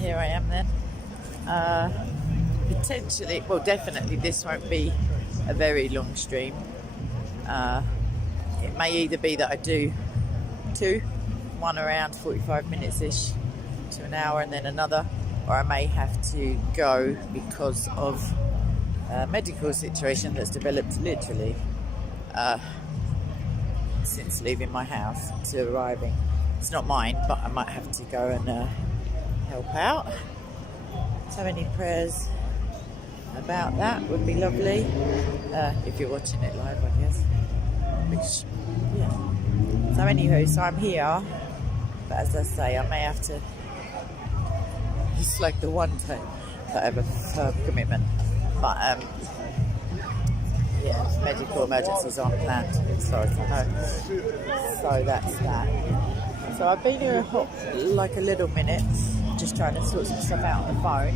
here I am then. Potentially, well, definitely this won't be a very long stream. It may either be that I do one around 45 minutes-ish to an hour and then another, or I may have to go because of a medical situation that's developed literally since leaving my house to arriving. It's not mine, but I might have to go and help out. So any prayers about that would be lovely, if you're watching it live, I guess. Which, yeah. So anywho, so I'm here, but as I say, I may have to. It's like the one time that I have a firm commitment, but yeah, medical emergencies aren't planned, sorry to know. So that's that. So I've been here like a little minute, just trying to sort some stuff out on the phone.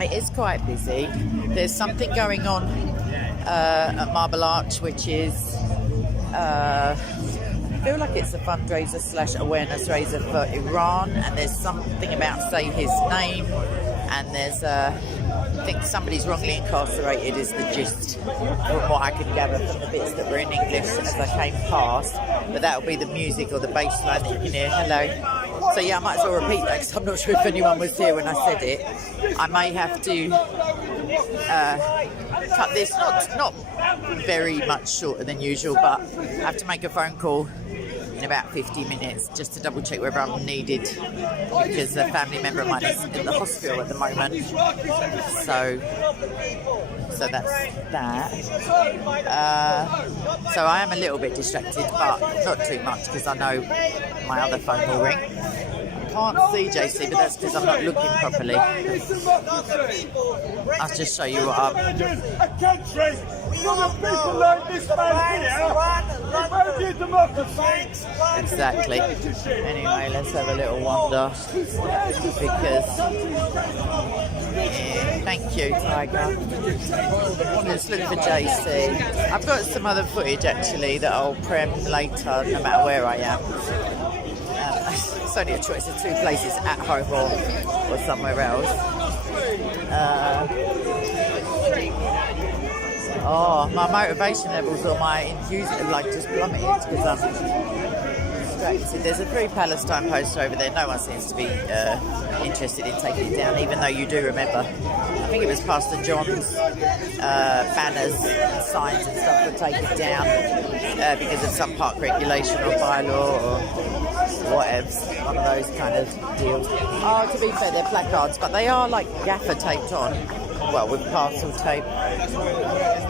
It is quite busy. There's something going on at Marble Arch, which is I feel like it's a fundraiser / awareness raiser for Iran, and there's something about say his name, and there's I think somebody's wrongly incarcerated is the gist from what I could gather from the bits that were in English as I came past, but that'll be the music or the bass line that you can hear. Hello. So yeah, I might as well repeat that because I'm not sure if anyone was here when I said it. I may have to cut this, not very much shorter than usual, but I have to make a phone call in about 50 minutes just to double check whether I'm needed, because a family member of mine is in the hospital at the moment. So that's that. So I am a little bit distracted, but not too much because I know my other phone will ring. I can't see JC, but that's because I'm not looking properly. I'll just show you what I'm. Exactly. Anyway, let's have a little wander because. Yeah, thank you, Tiger. Let's look for JC. I've got some other footage actually that I'll prem later, no matter where I am. It's only a choice of two places, at home or somewhere else. My motivation levels or my enthusiasm just plummeted because I'm distracted. There's a Free Palestine poster over there. No one seems to be interested in taking it down, even though you do remember. I think it was Pastor John's banners, signs and stuff were taken down because of some park regulation or bylaw or whatever, one of those kind of deals. Oh, to be fair, they're placards, but they are like gaffer taped on, well, with parcel tape.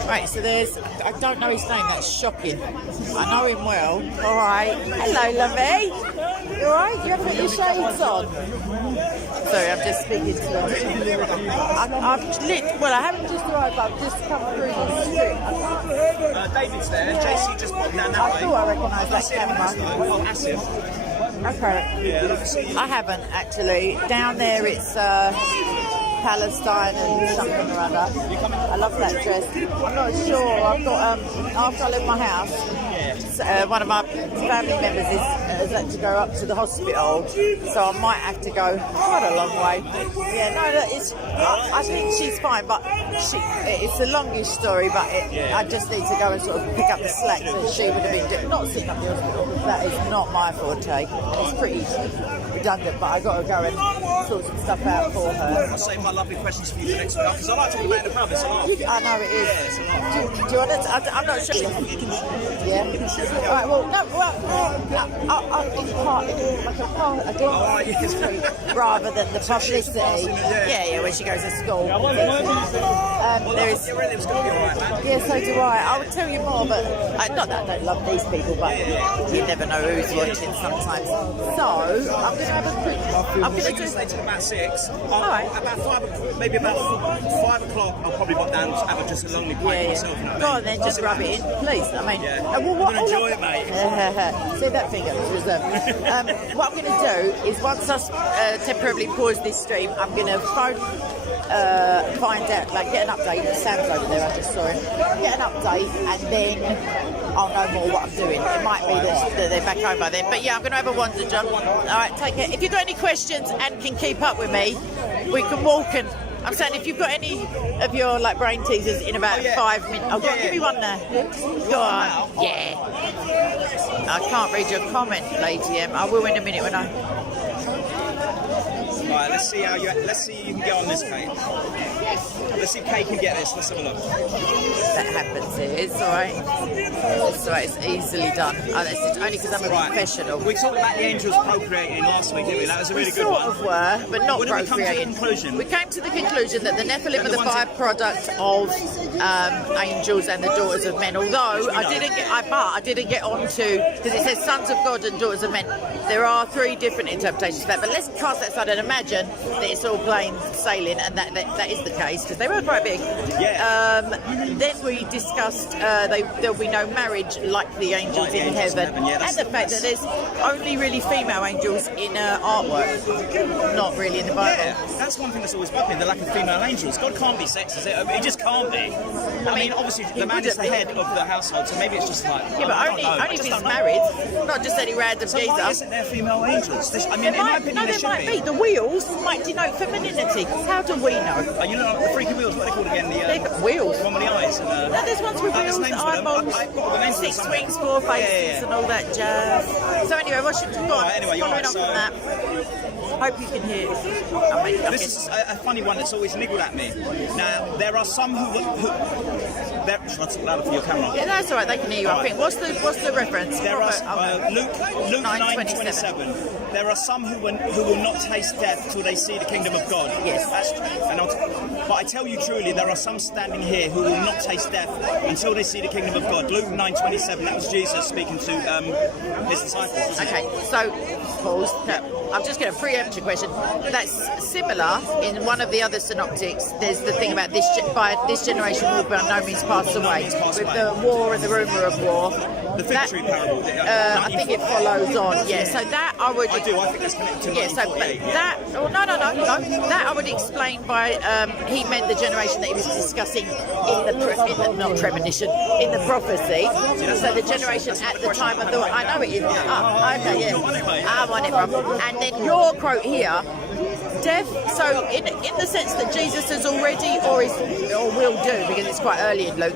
Right, so there's, I don't know his name, that's shocking. I know him well. All right. Hello, lovey. You all right? You have got your shades on? Sorry, I'm just speaking to him. Well, I haven't just arrived, but I've just come through the street. David's there. JC just popped down that way. I thought I recognised that camera. Massive. Okay. Yeah, I haven't actually. Down there it's Palestine and something or other. I love that dress. I'm not sure. I've got after I left my house, one of my family members has had to go up to the hospital, so I might have to go quite a long way. Yeah, no, I think she's fine, but it's a longish story, but I just need to go and sort of pick up the slack that she would have been doing. Not sitting up the hospital, because that is not my forte. It's pretty redundant, but I got to go and sort some stuff out for her. I'll save my lovely questions for you for next week, because I like to be in the pub. It's a lot. I know it is. Do you want to? I'm not sure. Yeah. All right. Well, no. Well, I'll impart a glance rather than the publicity. Yeah. When she goes to school. There is. Yeah, so do I. I would tell you more, but not that I don't love these people, but you never know who's watching sometimes. So I'm going to have a quick. I'm going to do until about 6. All right. About 5 o'clock, maybe about 5 o'clock. I'll probably go down to have just a lonely pint myself. You know, go on then, just rub it in, please. I mean, I'm going to enjoy it, mate. See that finger was reserved. What I'm going to do is once I temporarily pause this stream, I'm going to phone. Find out, get an update. Sam's over there, I just saw him. Get an update, and then I'll know more what I'm doing. It might be that they're back home by then. But yeah, I'm going to have a wander, John. All right, take care. Yeah, if you've got any questions and can keep up with me, we can walk and. I'm saying if you've got any of your like brain teasers in about 5 minutes, go on, give me one there. Go on, yeah. I can't read your comment, Lady M. I will in a minute when I. Right, let's see you can get on this, Kate. Let's see if Kate can get this. Let's have a look. That happens here. It's all right. It's all right. It's easily done. Oh, that's just only because I'm a professional. We talked about the angels procreating last week, didn't we? That was a really good one. Sort of were, but not What did we come to the procreating. conclusion? We came to the conclusion that the Nephilim are the byproduct of angels and the daughters of men. Although I didn't get onto because it says sons of God and daughters of men. There are 3 different interpretations of that. But let's cast that aside and imagine that it's all plain sailing, and that is the case because they were quite big. Yeah. Then we discussed there'll be no marriage like the angels in heaven, Yeah, and the fact that there's only really female angels in artwork, not really in the Bible. Yeah, that's one thing that's always bugged me, the lack of female angels. God can't be sexist, is it? He just can't be. I mean, obviously, the man is the head of the household, so maybe it's just like... Yeah, but only if he's married, not just any random So geezer. why isn't there female angels? I mean, in my opinion, there might be. The wheels might denote femininity. How do we know? Are you know the freaky wheels? What are they called again? They've got wheels. One with the eyes. And, No, there's ones with there's wheels, names for them. eyeballs, I've got all the names for them 6 somewhere. wings, 4 faces, and all that jazz. So anyway, what should we go on? Right, anyway, you're Following right, on from that. Hope you can hear. This is a funny one that's always niggled at me. Now, there are some who should I talk louder for your camera? Yeah, that's all right. They can hear you. I think. What's the reference? There are Luke 9:27. There are some who will not taste death till they see the kingdom of God. Yes. That's true. But I tell you truly, there are some standing here who will not taste death until they see the kingdom of God. Luke 9:27. That was Jesus speaking to his disciples. Okay, so pause. No, I'm just going to preempt your question. That's similar in one of the other synoptics. There's the thing about this generation will by no means pass away, with the war and the rumour of war. The fig tree parable. I think it follows on. Yeah, so that I would. I do. I think that's connected to. Yeah, so but that. Oh no. That I would explain by he meant the generation that he was discussing in the not premonition in the prophecy. So the generation at the time of the. I know it is. Okay, yeah. I'm on it, Rob. And then your quote here. Death, so in the sense that Jesus has already or will do, because it's quite early in Luke,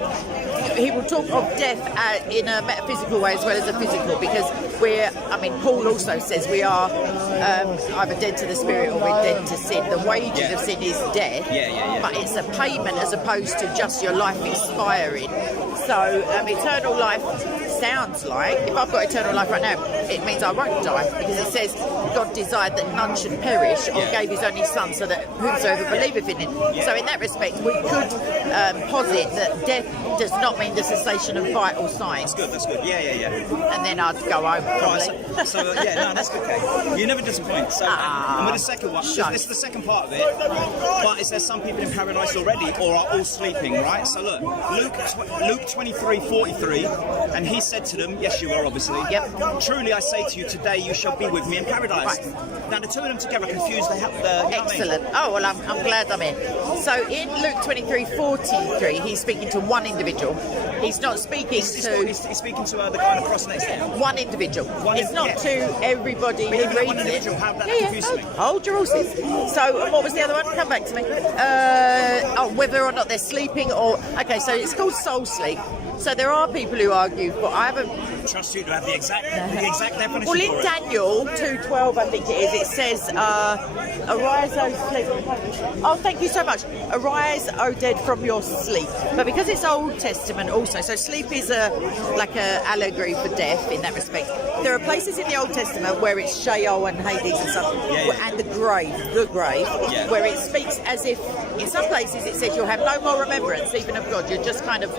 he will talk of death in a metaphysical way as well as a physical, because Paul also says we are either dead to the spirit or we're dead to sin. The wages of sin is death, but it's a payment as opposed to just your life expiring. So eternal life sounds like, if I've got eternal life right now, it means I won't die, because it says God desired that none should perish, or gave his only son so that whosoever believeth in him. So in that respect, we could posit that death does not mean the cessation of vital signs. That's good. Yeah. And then I'd go home probably. That's good, Kate. You never disappoint. So, and with the second one, this is the second part of it. But it says some people in paradise already, or are all sleeping, right? So look, Luke 23:43, and he said to them, yes, you are obviously. Yep. Truly I say to you, today you shall be with me in paradise. Right. Now the two of them together confuse the Excellent. Oh, well, I'm glad I'm in. So in Luke 23:43, he's speaking to one individual. He's not speaking He's speaking to the guy on the cross next to him. one individual. It's not to everybody who even reads one it. individual, how that confuses me. Hold your horses. So what was the other one? Come back to me. Whether or not they're sleeping or... Okay, so it's called soul sleep. So there are people who argue, but I haven't... Trust you to have the exact definition. Well, in for it. Daniel 2:12, I think it is, it says, arise, O sleep. Oh, thank you so much. Arise, O dead, from your sleep. But because it's Old Testament also, so sleep is like a allegory for death in that respect. There are places in the Old Testament where it's Sheol and Hades and stuff, and the grave, where it speaks as if, in some places it says you'll have no more remembrance even of God. You're just kind of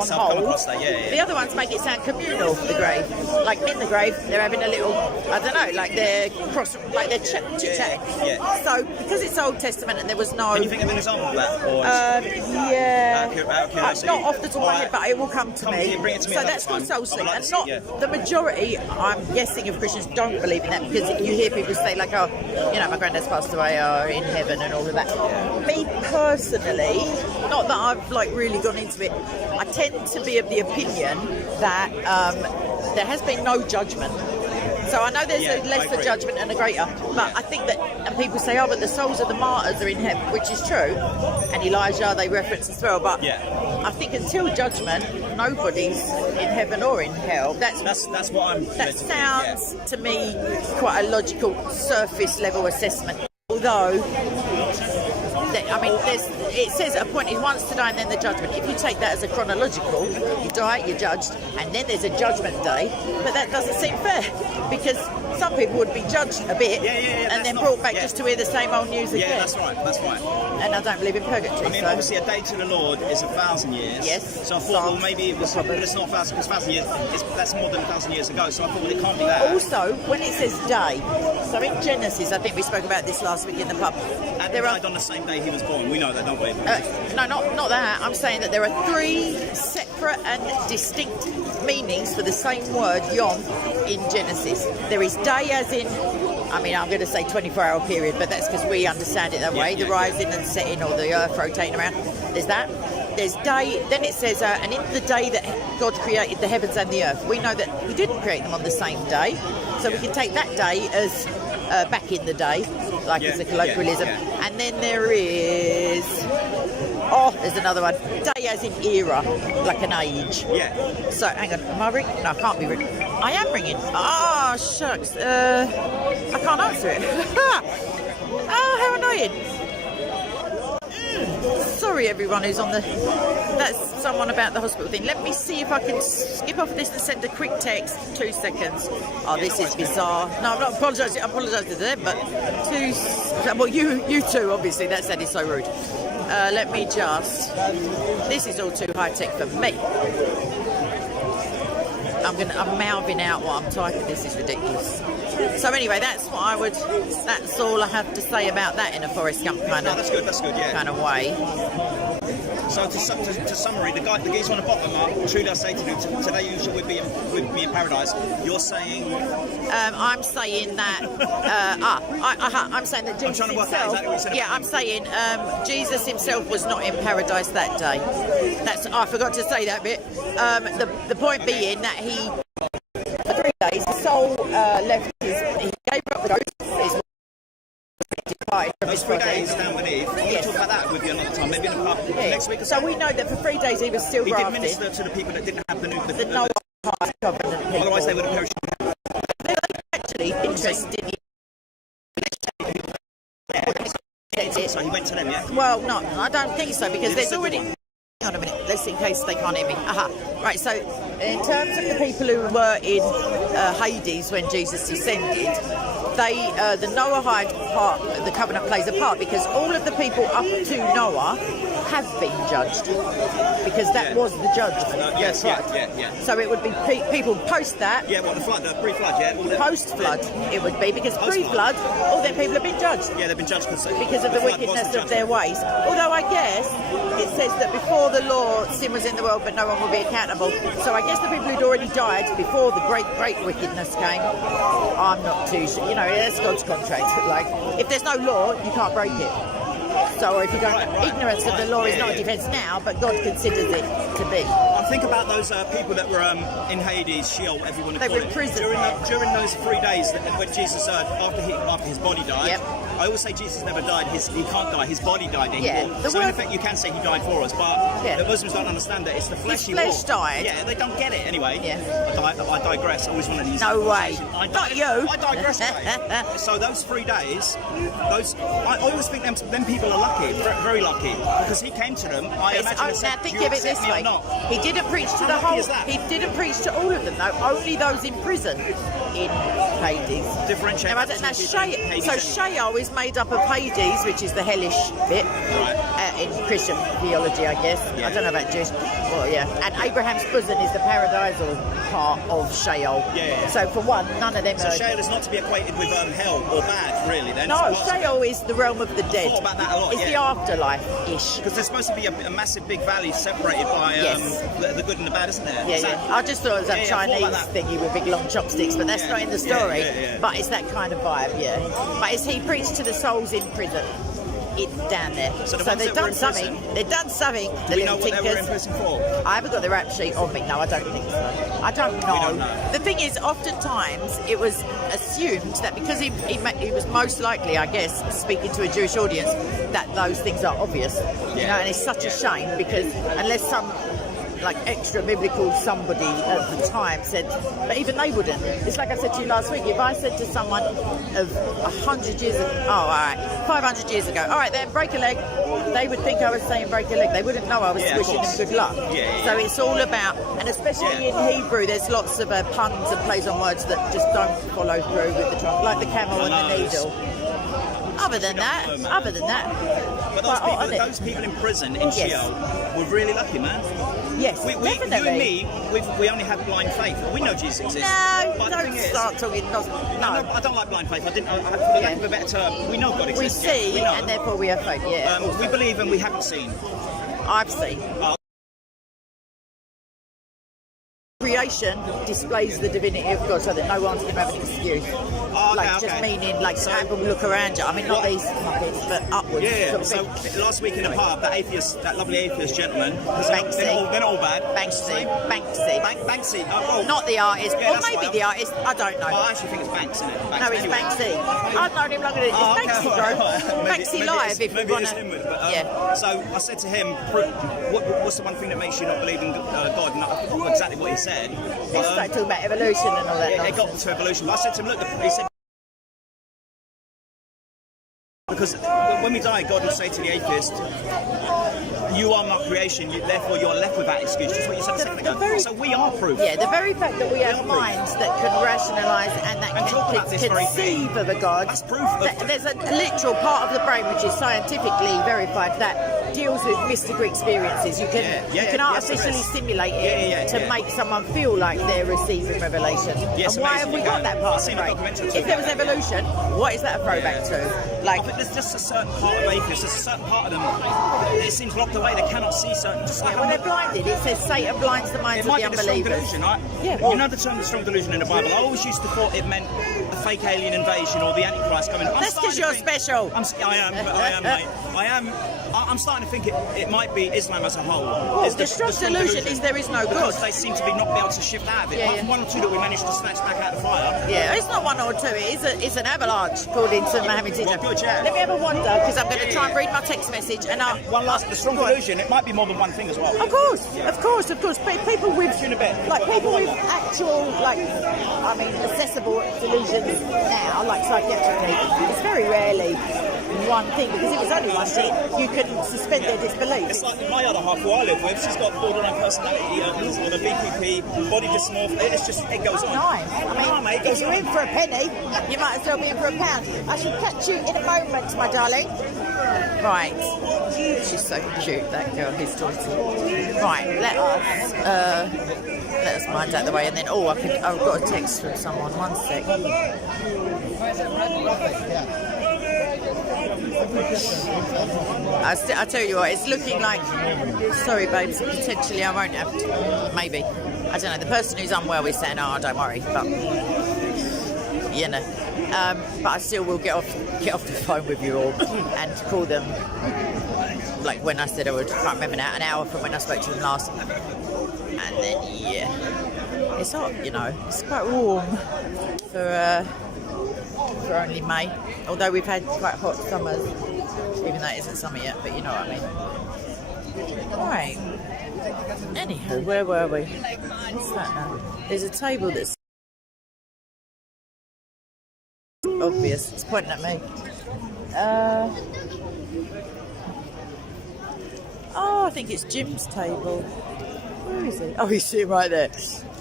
on so I've come hold. across that, The other ones make it sound communal, the grave. Like in the grave, they're having a little, I don't know, like they're chit-chatting. So, because it's Old Testament and there was no... Can you think of an example of that? Or not off the top of my head, but it will come to me. Bring it to me So another that's called time. soul sleep. I would And like not to see, the majority, I'm guessing, of Christians don't believe in that, because you hear people say like, oh, my granddad's passed away, or in heaven and all of that. Me personally, not that I've like really gone into it, I tend to be of the opinion that there has been no judgment. So I know there's Yeah, a I lesser agree. judgment and a greater, but I think that, and people say, oh, but the souls of the martyrs are in heaven, which is true, and Elijah they reference as well, but Yeah. I think until judgment, nobody's in heaven or in hell. That's what I'm. that sounds to me quite a logical surface level assessment. Although, I mean, it says appointed once to die and then the judgment. If you take that as a chronological, you die, you're judged, and then there's a judgment day. But that doesn't seem fair because some people would be judged a bit and then brought back just to hear the same old news again. Yeah, that's right. That's right. And I don't believe in purgatory. I mean, obviously, a day to the Lord is 1,000 years. Yes. So I thought, well, maybe it was, but it's not 1,000 because 1,000 years. That's more than 1,000 years ago. So I thought, well, it can't be that. Also, when it says day, so in Genesis, I think we spoke about this last week in the pub. Adam died on the same day he was born. We know that, don't we? No, not that. I'm saying that there are 3 separate and distinct meanings for the same word, yom, in Genesis. There is day as in, I mean, I'm going to say 24-hour period, but that's because we understand it that way, the rising and setting or the earth rotating around. There's that. There's day, then it says, and in the day that God created the heavens and the earth. We know that he didn't create them on the same day, so we can take that day as back in the day, like it's a colloquialism. And then there is, there's another one, day as in era, like an age. Yeah. So, hang on, am I ringing? No, I can't be ringing. I am ringing. Oh, shucks. I can't answer it. Oh, how annoying. Sorry, everyone who's on the... That's someone about the hospital thing. Let me see if I can skip off this and send a quick text. 2 seconds. Oh, this is bizarre. No, I'm not apologising. I apologise to them, but well, you too, obviously. That sounded so rude. Let me just... This is all too high-tech for me. I'm mouthing out what I'm typing. This is ridiculous. So anyway, that's all I have to say about that in a Forrest Gump kind of. That's good. Yeah. Kind of way. So to summary, the geese on the bottom are, truly I say to you, today you shall with me in paradise. You're saying? I'm saying that. I'm saying that Jesus I'm trying to work himself. out exactly what you said. Yeah, I'm saying Jesus himself was not in paradise that day. I forgot to say that bit. The point being that he, for 3 days, his soul left he gave up the ghost. Departed from Those his 3 body. days down with Eve. We'll talk about that with you another time, maybe in the pub next week or So so. we know that for 3 days he was still He did grafted. minister to the people that didn't have the Noah covenant people. otherwise they would have perished. They're actually interested in So he went to them, yeah? Well, no, I don't think so because there's already. Hang on a minute, let's in case they can't hear me. Right, so in terms of the people who were in Hades when Jesus descended, the Noahide part, the covenant plays a part because all of the people up to Noah have been judged because that was the judgment. Yes, right. yeah. So it would be people post that. Yeah, well, the pre-flood, yeah. Post-flood, it would be because pre-flood, all them people have been judged. Yeah, they've been judged because of the wickedness of their ways. Although I guess it says that before the law, sin was in the world, but no one will be accountable. So I guess the people who'd already died before the great wickedness came, I'm not too sure. You know, that's God's contract. Like, if there's no law, you can't break it. So, or if you don't, ignorance of the law is not a defence now, but God considers it to be. I think about those people that were in Hades, Sheol, whatever you want to They call were in prison. During those 3 days when Jesus, after his body died, Yep. I always say Jesus never died. He can't die. His body died anymore. Yeah, So in effect, you can say he died for us, but the Muslims don't understand that it's the fleshy flesh walk. died. Yeah, they don't get it anyway. Yeah. I digress. I always wanted to use No that way. conversation. Not you. I digress. Mate. So those 3 days, I always think them people are lucky, very lucky, because he came to them. I imagine Now and said, think "Do you of it accept this me or way: not?" he didn't preach to the lucky whole. is that? He didn't preach to all of them, though. Only those in prison in Hades. Differentiate. Now, between people in Hades so anyway. Sheol is made up of Hades, which is the hellish bit in Christian theology, I guess. Yeah. I don't know about Jewish. Well, yeah. And Abraham's bosom is the paradisal part of Sheol. Yeah. So for one, none of them So are. Sheol is not to be equated with hell or bad, really. Then No, Sheol is the realm of the dead. thought about that a lot, It's yeah. the afterlife-ish. because there's supposed to be a massive big valley separated by the good and the bad, isn't there? Yeah, Is that- yeah. I just thought it was a Yeah, I thought Chinese about that. thingy with big long chopsticks, but that's Yeah, not in the yeah, story. yeah. But it's that kind of vibe, yeah. But he preached to the souls in prison down there. So the So ones they've that were done in something. prison- They've done something. The Do we know little what they were in tinkers. prison for? I haven't got the rap sheet on me. No, I don't think so. I don't know. don't know. The thing is, oftentimes it was assumed that because he was most likely, I guess, speaking to a Jewish audience, that those things are obvious. You know, and it's such a shame because unless some like extra biblical somebody at the time said, but even they wouldn't. It's like I said to you last week, if I said to someone of 100 years ago, oh, all right, 500 years ago, all right then, break a leg, they would think I was saying break a leg. They wouldn't know I was Yeah, of wishing them course. good luck. Yeah. So it's all about, and especially in Hebrew, there's lots of puns and plays on words that just don't follow through with the trunk, like the camel and the needle. Other than that, But those people in prison in Sheol were really lucky, man. yes, You definitely. and me, we only have blind faith. We know Jesus exists. No, but the don't thing is, start talking nonsense. No. I don't like blind faith. For the lack of a better term, we know God We exists. see, we know. and therefore we have faith. Yeah, We believe and we haven't seen. I've seen. Creation displays the divinity of God so that no one can have an excuse. Just meaning, like, have them look around you. I mean, not these muppets, but upwards. Yeah. sort of So thing. last week in the pub, that lovely atheist gentleman, Banksy. they're not all bad. Banksy. Banksy. Oh, Not the artist, Yeah, or that's maybe right. the artist. I don't know. I actually think it's Banks, isn't it? No, it's anyway. Banksy. I've known him longer than it's Banksy, bro. Banksy Live, if you maybe want it's him to. with, but, Yeah. So I said to him, what's the one thing that makes you not believe in God? And I forgot exactly what he said. They But, started talking about evolution and all that. it got nonsense. to evolution. I said to him, look, he said, because when we die, God will say to the atheist, you are my creation, therefore you're left with that excuse. Just what you said a second ago. So we are proof. Yeah, the very fact that we have minds that can rationalise and that And talk about this can very thing. conceive of a God. That's proof of There's a literal part of the brain which is scientifically verified that deals with mystical experiences. You can yes, there artificially is. stimulate it to make someone feel like they're receiving revelation. Yes, and why have amazing. we got that part I've of the seen a brain? documentary If there was evolution, what is that a throwback to? I think there's just a certain part of atheists, there's a certain part of them, it seems locked away, they cannot see certain, just like when they're blinded, it says Satan blinds the minds it of might the be the strong unbelievers. delusion, right? Yeah. You know the term the strong delusion in the Bible? I always used to thought it meant a fake alien invasion or the Antichrist coming. That's because you're special. I am, mate. I'm starting to think it might be Islam as a whole. Well, the strong delusion is there is no God. Because they seem to be not be able to shift out of it. Yeah, yeah. One or two that we managed to snatch back out of the fire. Yeah, it's not one or two. It's an avalanche, according to Mohammed Well, good, yeah. Let me have a wander, because I'm going to try and read my text message. And One last, the strong Go on. delusion, it might be more than one thing as well. Of course. People with In a bit. people with actual, accessible delusions now, like psychiatrically, it's very rarely one thing, because if it's only one thing, you can suspend their disbelief. It's like my other half who I live with, she's got borderline personality, or the BPP, body dysmorphia, it goes on. Nice. I mean, if you're in for a penny, you might as well be in for a pound. I shall catch you in a moment, my darling. Right. She's so cute, that girl, his daughter. Right, let us mind out the way, and then I've got a text from someone. One sec. I tell you what, it's looking like. Sorry, babes. Potentially, I won't have to. Maybe. I don't know. The person who's unwell is saying, "Oh, don't worry," but you know. But I still will get off the phone with you all and call them. Like when I said I would, I can't remember now, an hour from when I spoke to them last. And then it's hot, you know. It's quite warm for only May. Although we've had quite hot summers, even though it isn't summer yet. But you know what I mean. Right. Anywho, where were we? What's that now? There's a table that's obvious. It's pointing at me. I think it's Jim's table. Where is he? Oh, he's sitting right there.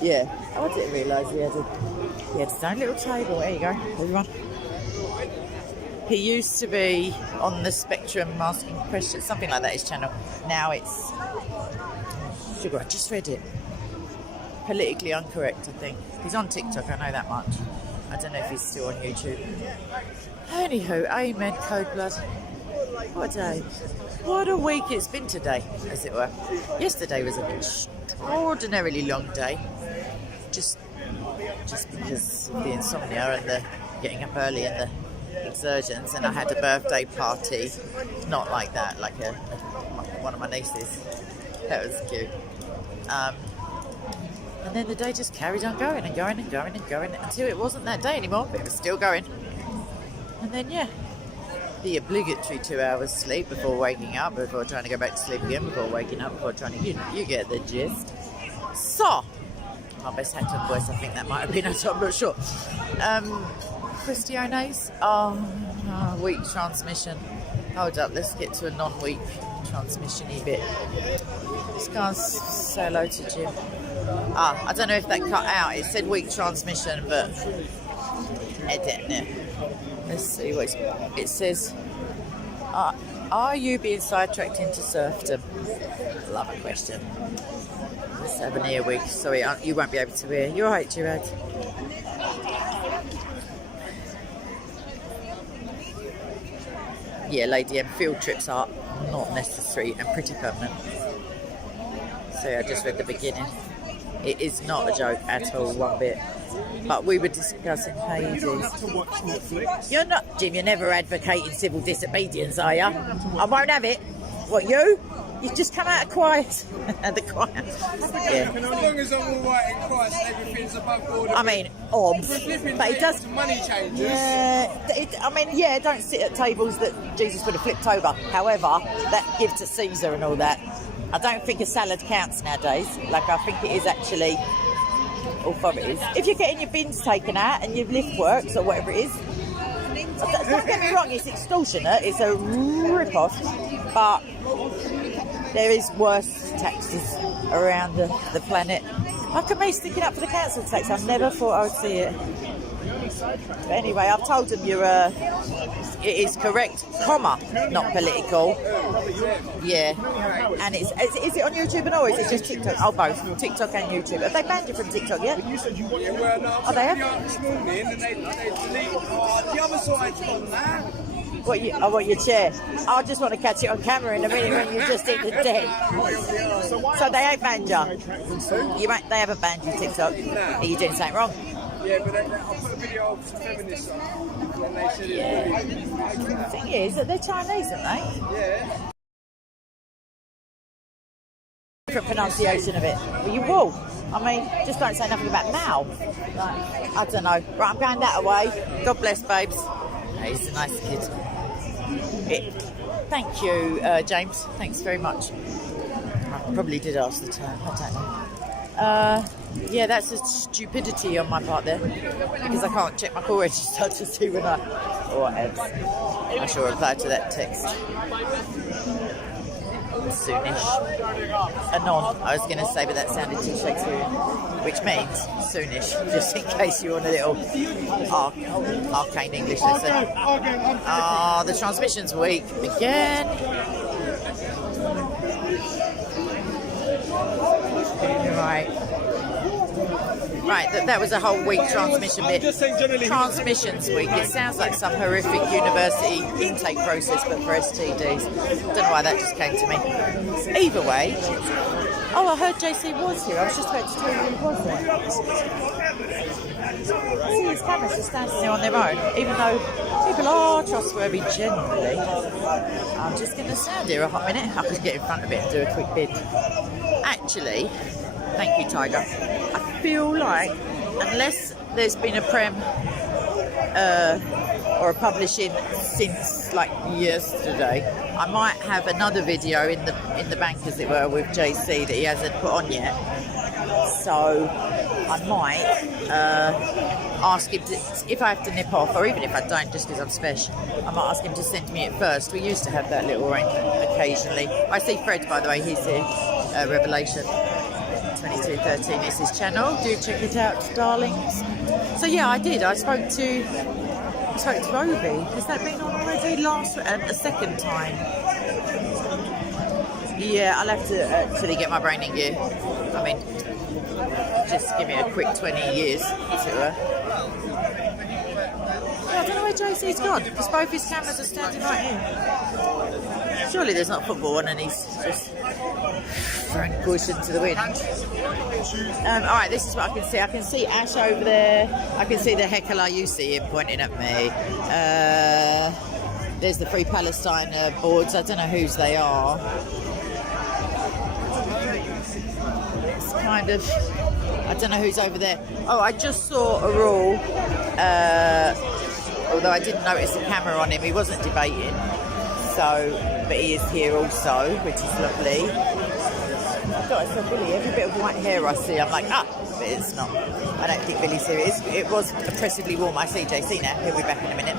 Yeah. I didn't realise he had his own little table. There you go, everyone. He used to be on the Spectrum asking questions, something like that, his channel. Now it's sugar. I just read it. Politically incorrect, I think. He's on TikTok, I know that much. I don't know if he's still on YouTube. Anywho, amen, Code Blood. What a day. What a week it's been today, as it were. Yesterday was an extraordinarily long day. Just because of the insomnia and the getting up early and the exertions, and I had a birthday party, not like that, like one of my nieces. That was cute. And then the day just carried on going and going and going and going until it wasn't that day anymore, but it was still going. And then, yeah, the obligatory 2 hours sleep before waking up, before trying to go back to sleep again, before waking up, before trying to, you get the gist. So, my best Hampton voice, I think that might have been it, I'm not sure. Christianes, weak transmission. Hold up, let's get to a non-weak transmission-y bit. Let's go and say hello to Jim. I don't know if that cut out. It said weak transmission, but edit. Let's see what it says. Are you being sidetracked into serfdom? Love a question. Let's have an earwig. Sorry, you won't be able to hear. You're right, Gerard. Yeah, Lady M, field trips are not necessary and pretty permanent. So I just read the beginning. It is not a joke at all, one bit. But we were discussing Hades. You're not, Jim, you're never advocating civil disobedience, are you? I won't have it. What, you? You just come out of quiet. The quiet. Yeah. As long as I'm all right in Christ, everything's above board. I mean, obs. But it does. Money changes. Yeah, don't sit at tables that Jesus would have flipped over. However, that give to Caesar and all that. I don't think a salad counts nowadays. Like, I think it is actually authorities. If you're getting your bins taken out and your lift works or whatever it is, don't get me wrong, it's extortionate, it's a rip-off, but there is worse taxes around the planet. Look at me sticking up for the council tax. I never thought I would see it. But anyway, I've told them it is correct, comma, not political. Yeah. And is it on YouTube and all, or is it just TikTok? Oh, both. TikTok and YouTube. Have they banned you from TikTok yet? Oh, they have? This morning, and they deleted the other side's on that. What, your chair? I just want to catch it on camera in a minute when you just hit the deck. So they ain't banned you? They haven't banned you, TikTok? Are you doing something wrong? Yeah, but I put a video of some feminists on, and they said it's really... The thing is that they're Chinese, aren't they? Yeah. Different pronunciation of it. Well, you will. I mean, just don't say nothing about Mao. Like, I don't know. Right, I'm going that way. God bless, babes. Hey, he's a nice kid. Thank you, James. Thanks very much. I probably did ask the time. I don't know. Yeah, that's a stupidity on my part there, because I can't check my call register to see when I shall reply to that text soonish. Anon, I was going to say, but that sounded too Shakespearean, which means soonish, just in case you want a little arcane English lesson. The transmission's weak again. Right, that was a whole week transmission bit. Transmissions week. It sounds like some horrific university intake process, but for STDs. Don't know why that just came to me. Either way. Oh, I heard JC was here. I was just about to tell you he was there. I see his cameras just standing there on their own, even though people are trustworthy generally. I'm just going to stand here a hot minute. I could get in front of it and do a quick bid. Actually, thank you, Tiger. I feel like, unless there's been a prem or a publishing since like yesterday, I might have another video in the bank, as it were, with JC that he hasn't put on yet. So I might ask him to, if I have to nip off, or even if I don't, just because I'm special, I might ask him to send me it first. We used to have that little arrangement occasionally. I see Fred, by the way, he's here. Revelation 2213 is his channel. Do check it out, darlings. So yeah, I did. I spoke to Roby. Has that been on already? A second time. Yeah, I'll have to actually get my brain in gear. I mean, just give me a quick 20 years, as it were. I don't know where JC Where's he's gone? Because both his cameras are standing right here. Surely there's not football on and he's just throwing caution to the wind. Alright, this is what I can see. I can see Ash over there. I can see the heckler you see him pointing at me. There's the Free Palestine boards. I don't know whose they are. It's kind of... I don't know who's over there. Oh, I just saw a rule. Although I didn't notice the camera on him. He wasn't debating. So, but he is here also, which is lovely. I thought I saw Billy. Every bit of white hair I see, I'm like, but it's not. I don't think Billy's here. It was oppressively warm. I see JC now. He'll be back in a minute.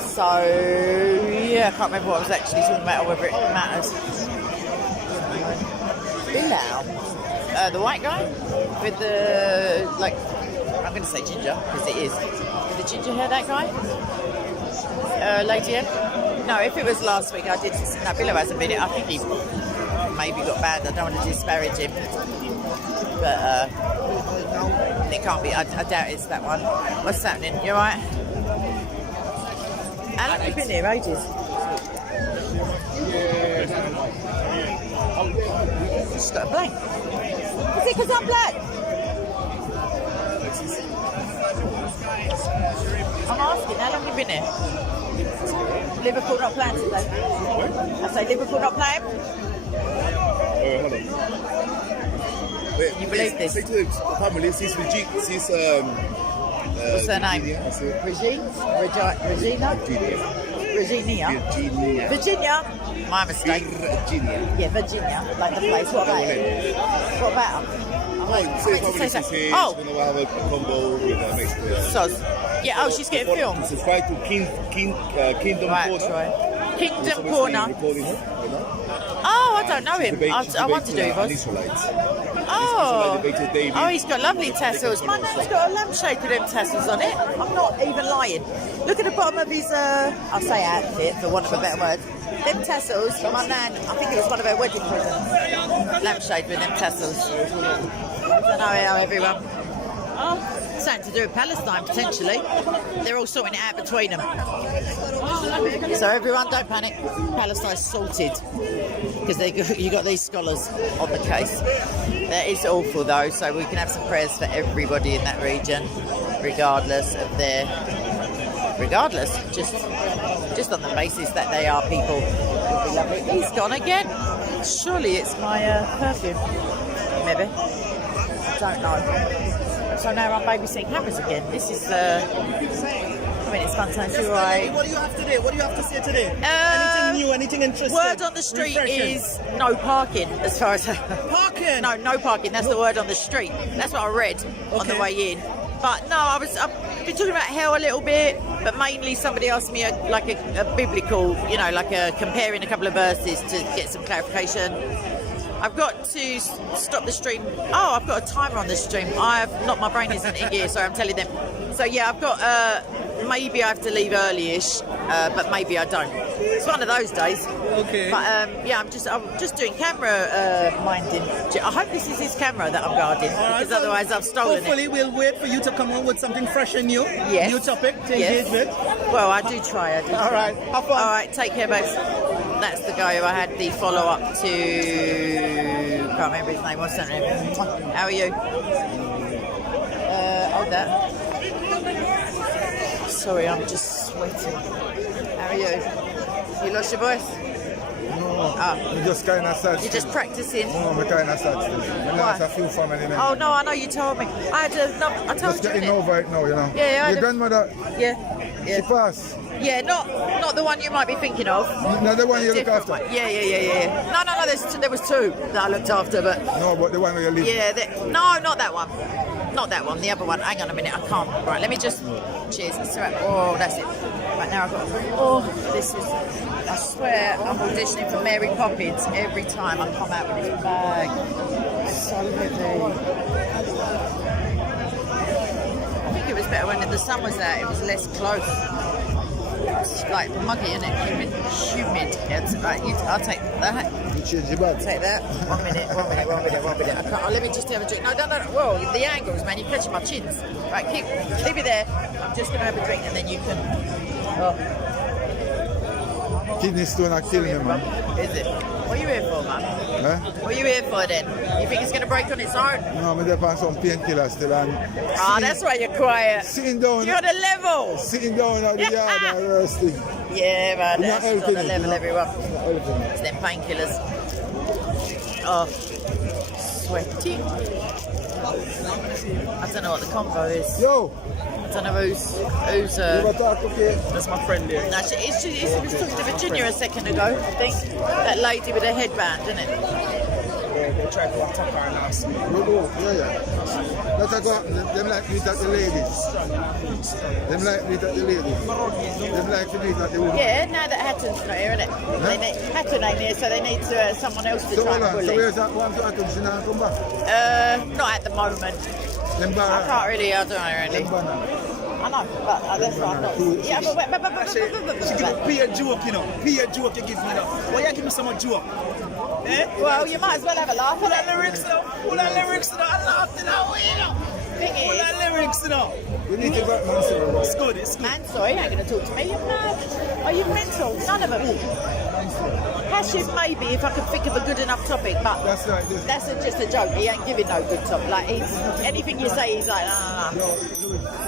So, yeah, I can't remember what I was actually talking about or whether it matters. Bilal, the white guy with the, like, I'm going to say ginger, because it is. With the ginger hair, that guy? Lady M? No, if it was last week, I did. No, Bilal hasn't been it. I think he maybe got banned. I don't want to disparage him. But it can't be. I doubt it's that one. What's happening? You alright? How long have you been here? Ages? She's got a blank. Is it because I'm black? I'm asking, how long have you been here? Liverpool not playing today? I say Liverpool not playing? Hold on. Wait, You believe this? Say to the family, since What's her name? Regina? Regina? Virginia? My mistake. Virginia. Yeah, Virginia, like the place. What about it? What about her? Say family, she's here. Oh, She's going to have a combo with Mexico. Soz. Yeah, oh, she's getting filmed. Subscribe to Kingdom Right, Corner. Troy. Kingdom Somebody's Corner. recording her, Oh, I don't know him. I want to do it. Oh, he's got lovely tassels. My man's got a lampshade with them tassels on it. I'm not even lying. Look at the bottom of his, I'll say outfit for want of a better word. Them tassels, my man, I think it was one of her wedding presents. Lampshade with them tassels. I don't know how everyone. Something to do with Palestine, potentially. They're all sorting it out between them. So everyone, don't panic. Palestine's sorted. Because you got these scholars on the case. That is awful, though, so we can have some prayers for everybody in that region, regardless of their... Regardless, just on the basis that they are people. Would be lovely. He's gone again. Surely it's my perfume. Maybe. I don't know. So now I'm babysitting cameras again. This is it's fantastic, right? What do you have today? What do you have to say today? Anything new? Anything interesting? Word on the street is no parking, as far as... Parking? No parking. That's the word on the street. That's what I read on the way in. But no, I've been talking about hell a little bit, but mainly somebody asked me a biblical, comparing a couple of verses to get some clarification. I've got to stop the stream. Oh, I've got a timer on this stream. My brain isn't in gear, so I'm telling them. So yeah, I've got, maybe I have to leave early-ish, but maybe I don't. It's one of those days. Okay. But I'm just doing camera minding. I hope this is his camera that I'm guarding, because otherwise I've stolen Hopefully we'll wait for you to come on with something fresh and new. Yes. New topic to engage with. Well, I do try. All right. Have fun. All right, take care, babes. That's the guy who I had the follow-up to... Can't remember his name. What's that name? How are you? Hold that. Sorry, I'm just sweating. How are you? You lost your voice? No, I'm just kind of sad. You're just practicing? No, I'm kind of sad still. I lost a few family members. Oh, no, I know you told me. I told Just you. getting over it now, Yeah, Your grandmother, Yeah. she passed. Yeah, not the one you might be thinking of. Not the one you look Different after. one. Yeah. No. There was two that I looked after, but No, but the one where you live. yeah, no, not that one. Not that one. The other one. Hang on a minute. I can't. Right, let me just. Cheers. It's all right. Oh, that's it. Right now I've got. Oh, this is. I swear I'm auditioning for Mary Poppins every time I come out with this bag. So heavy. I think it was better when the sun was out. It was less close. It's like muggy, isn't it? Humid. It's right. I'll take that. You change your bag. Take that. 1 minute. I can't, let me just have a drink. No. Whoa, the angles, man. You're catching my chins. Right, keep it there. I'm just going to have a drink and then you can... Oh, Kidney stone are killing you, man. is it? What are you here for, man? Eh? What are you here for then? You think it's going to break on its own? No, I'm there on some painkillers still. And That's why you're quiet. sitting down. You're on a level. Sitting down at the yard and roasting. Yeah, man. You're not That's on helping the it, level, you're everyone. not helping it. It's them painkillers. Oh, sweaty. I don't know what the convo is. Yo, I don't know who's you ever talk okay? That's my friend here. no, she was talking to Virginia a second ago, I think. That lady with the headband, isn't it? They tried to attack her last week. You go, yeah. Let's go. Them like meet at the ladies. Them like meet at the ladies. Them like to meet at the women. Yeah, now that Hatton's not here, isn't it? They need, Hatton ain't here, so they need to, someone else to So try hold and on. So bully. where's that one to Atom? She not come back. Not at the moment. Them I bar. can't really, I don't know really. Them banana. I know, but that's why I'm not. Yeah, She give me a joke, you know. Pay a joke you give me now. Why you give me some joke? Eh? well, you might as well have a laugh. Pull that innit? lyrics now. Pull that lyrics now. I laughed it out, you know. Thing Pull is, that lyrics now. We need to back man, sir. It's good, it's good. man, sorry, ain't going to talk to me. You're mad. Are you mental? None of them. Hashes maybe if I could think of a good enough topic, but That's right. This. that's just a joke. He ain't giving no good topic. Like he's anything you say, he's like, no.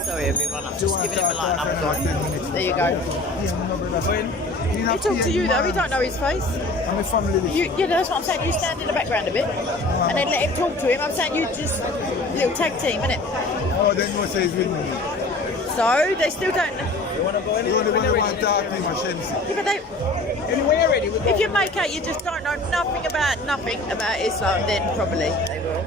Sorry, everyone. I'm just giving him a line. I'm sorry. There you go. He talk to you though. He don't know his face. I'm a family. Yeah, that's what I'm saying. You stand in the background a bit, and then let him talk to him. I'm saying you just little tag team, innit? Oh, then you say he's with me. So they still don't. You only want to talk to him, Shensi. Yeah, but they, Anyway, you're ready. if you make out you just don't know nothing about Islam, then probably they will.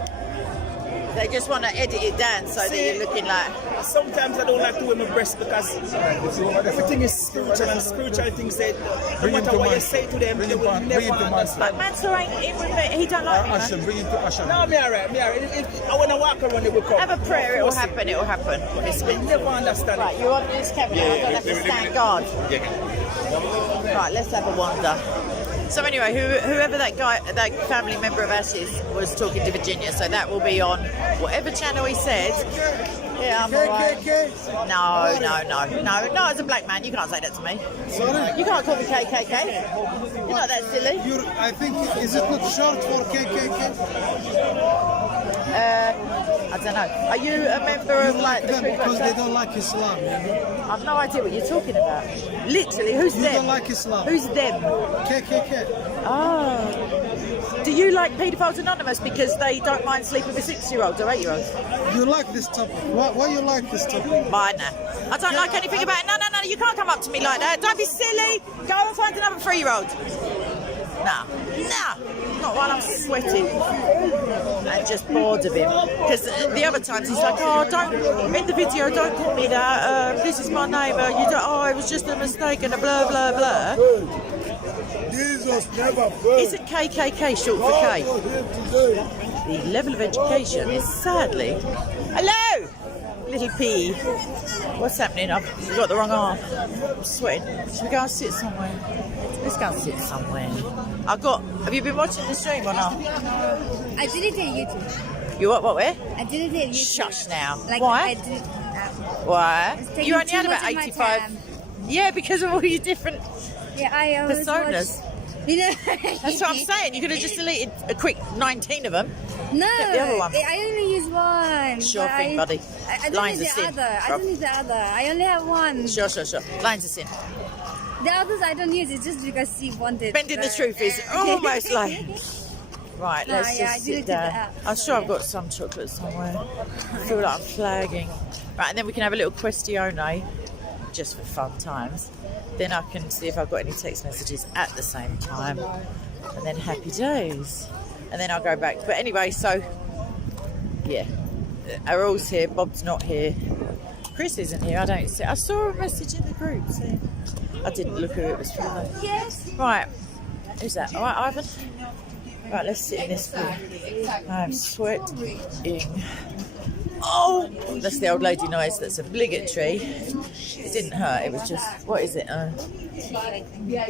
They just want to edit it down so that you're looking like. Sometimes I don't like to wear my breast because everything is spiritual and spiritual things that no matter what you say to them, they will never understand. But Mansour ain't in with me. He don't like me, man. Asham, bring it to Asham. No, me alright. I want to walk around, they will come. Have a prayer. It will happen. It will happen. They never understand. Right, you're on this camera. I don't have to stand guard. Right, let's have a wander. So anyway, whoever that guy, that family member of Ash's was talking to Virginia, so that will be on whatever channel he said. Yeah, I'm alright. No, as a black man, you can't say that to me. Sorry? You can't call me KKK. You're not that silly. I think, is it not short for KKK? I don't know. Are you a member of like the Them Ku because Klux they Klan? don't like Islam, you know? I've no idea what you're talking about. Literally, who's You them? don't like Islam. Who's them? KKK. Oh. Do you like Paedophiles Anonymous because they don't mind sleeping with 6-year-olds or 8-year-olds? You like this topic. Why you like this topic? Mine. I don't like anything about it. No, you can't come up to me like that. Don't be silly. Go and find another 3-year-old. Nah. Not while I'm sweating and just bored of him. Because the other times he's like, oh, don't, in the video, don't call me that. This is my neighbour. You don't, oh, it was just a mistake and a blah, blah, blah. Jesus never failed. Isn't KKK short for K? The level of education is sadly... Hello! Little P. What's happening? I've got the wrong arm. I'm sweating. Should we go and sit somewhere? Let's go and sit somewhere. Have you been watching the stream or not? I did it on YouTube. You what, where? I did it on YouTube. Shush now. Like Why? I did, Why? it's taking You only too had much about of my 85. time. Yeah, because of all your different Yeah, I always personas. watch, you know. That's what I'm saying. You could have just deleted a quick 19 of them. No, Get the other one. I only use one. Sure but thing, buddy. I don't Lines need of the sin, other. I bro. don't need the other. I only have one. Sure. Lines of sin. The others I don't use. It's just because she wanted. Bending the but- truth is almost like... Right, No, let's yeah, I just sit deleted down. that. I'm sure I've got some chocolate somewhere. I feel like I'm flagging. Right, and then we can have a little questione, just for fun times. Then I can see if I've got any text messages at the same time. And then happy days. And then I'll go back. But anyway, so, yeah. Errol's here, Bob's not here. Chris isn't here, I don't see. I saw a message in the group saying... I didn't look who it was from though. Yes. Right, who's that? All right, Ivan? Right, let's sit in this room. I'm sweating. Oh, that's the old lady noise. That's obligatory. It didn't hurt. It was just, what is it?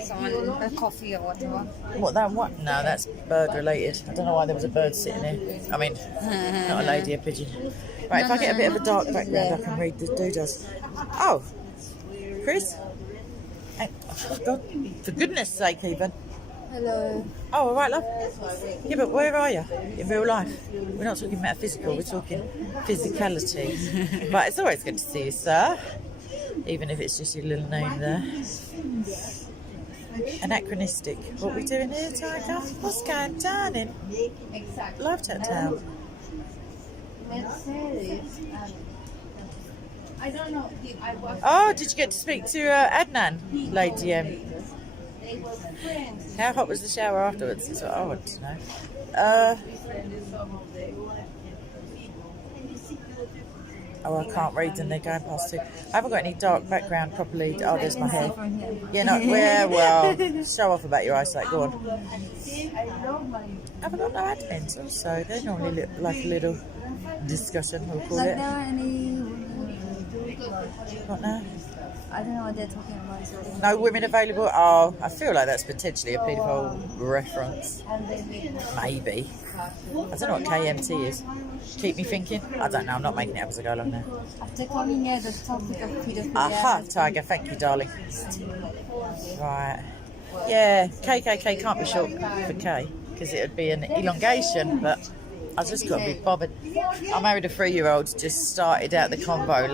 Someone, a coffee or whatever. What that? What? No, that's bird related. I don't know why there was a bird sitting there. I mean, not a lady, a pigeon. Right, if I get a bit of a dark background, I can read the doodles. Oh, Chris. Oh, God, for goodness sake, even. Hello. Oh, all right, love. Yeah, but where are you in real life? We're not talking metaphysical, we're talking physicality. But it's always good to see you, sir. Even if it's just your little name there. Anachronistic. What are we doing here, Tiger? What's going on in Live Chat Town? I don't know. Oh, did you get to speak to Adnan, Lady M? How hot was the shower afterwards? Is what I want to know. Oh, I can't read them. They're going past 2. I haven't got any dark background properly. Oh, there's my hair. Yeah, no, well, show off about your eyesight. Go on. I haven't got no admins also. They normally look like a little discussion, we'll call Like it. there are any. What now? I don't know what they're talking about. So. No women available? Oh, I feel like that's potentially a paedophile reference. Maybe. I don't know what KMT is. Keep me thinking? I don't know. I'm not making it up as I go along now. After coming here, the topic of pedophilia. Aha, Tiger. Thank you, darling. Right. Yeah, KKK can't be short for K because it would be an elongation, but I just couldn't be bothered. I married a 3-year-old, just started out the convo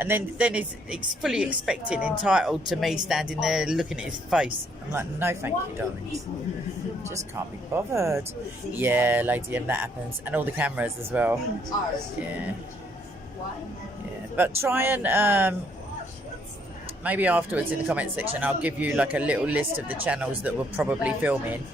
and then he's fully expecting, entitled to me standing there looking at his face. I'm like, no, thank you, darling. Just can't be bothered. Yeah, Lady M, that happens, and all the cameras as well. Yeah. But try and maybe afterwards in the comment section, I'll give you like a little list of the channels that were probably filming.